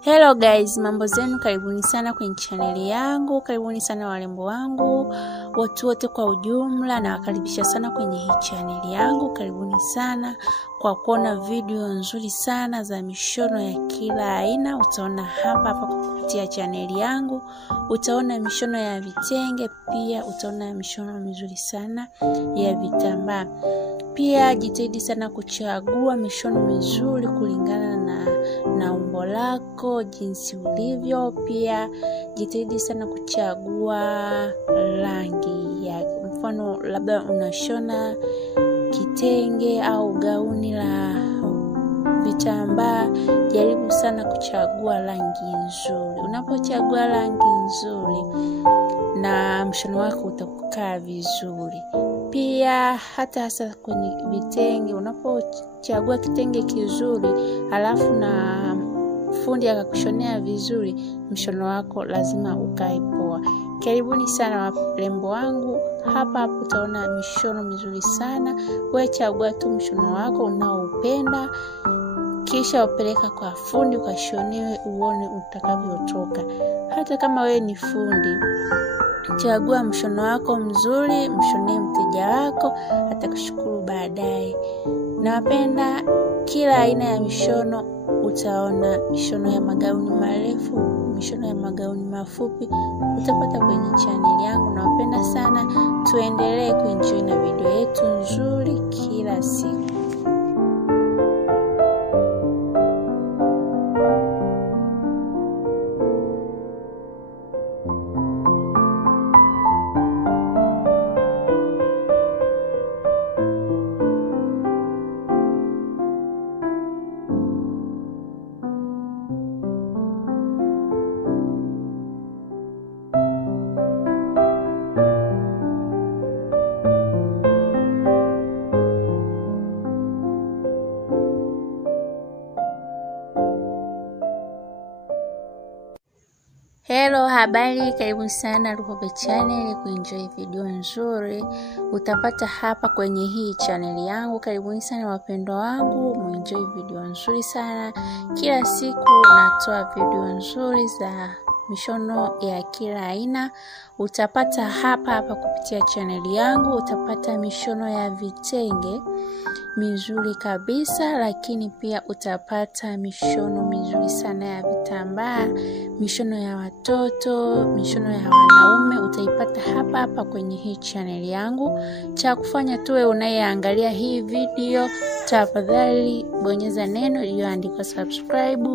Hello guys, mambo zenu, karibuni sana kwenye channel yangu, karibuni sana warembo wangu, watu wote kwa ujumla, na wakaribisha sana kwenye hii channel yangu. Karibuni sana kwa kuona video nzuri sana za mishono ya kila aina. Utaona hapa kupitia channel yangu, utaona mishono ya vitenge, pia utaona mishono mizuri sana ya vitambaa. Pia jitahidi sana kuchagua mishono mizuri kulingana na umbo lako, jinsi ulivyo. Pia jitahidi sana kuchagua rangi ya, mfano labda unashona kitenge au gauni la vitambaa, jaribu sana kuchagua rangi nzuri. Unapochagua rangi nzuri na mshono wako utakaa vizuri. Pia hasa kwenye vitenge, unapochagua kitenge kizuri alafu na fundi akakushonea vizuri, mshono wako lazima ukae poa. Karibuni sana warembo wangu, hapa utaona mishono mizuri sana. Wewe chagua tu mshono wako unaoupenda, kisha upeleka kwa fundi ukashonewe, uone utakavyotoka. Hata kama wewe ni fundi, chagua mshono wako mzuri, mshonee mteja wako, atakushukuru baadaye. Nawapenda kila aina ya mishono. Utaona mishono ya magauni marefu, mishono ya magauni mafupi, utapata kwenye channel yangu. Nawapenda sana, tuendelee kuenjoy na video yetu nzuri kila siku. Hello, habari, karibu sana Luhobe channel kuenjoy video nzuri. Utapata hapa kwenye hii channel yangu. Karibuni sana wapendwa wangu, muenjoy video nzuri sana. Kila siku natoa video nzuri za mishono ya kila aina. Utapata hapa kupitia channel yangu. Utapata mishono ya vitenge mizuri kabisa, lakini pia utapata mishono mizuri sana ya vitambaa, mishono ya watoto, mishono ya wanaume. Utaipata hapa kwenye hii channel yangu. Cha kufanya tuwe unayeangalia hii video, tafadhali bonyeza neno iliyoandikwa subscribe.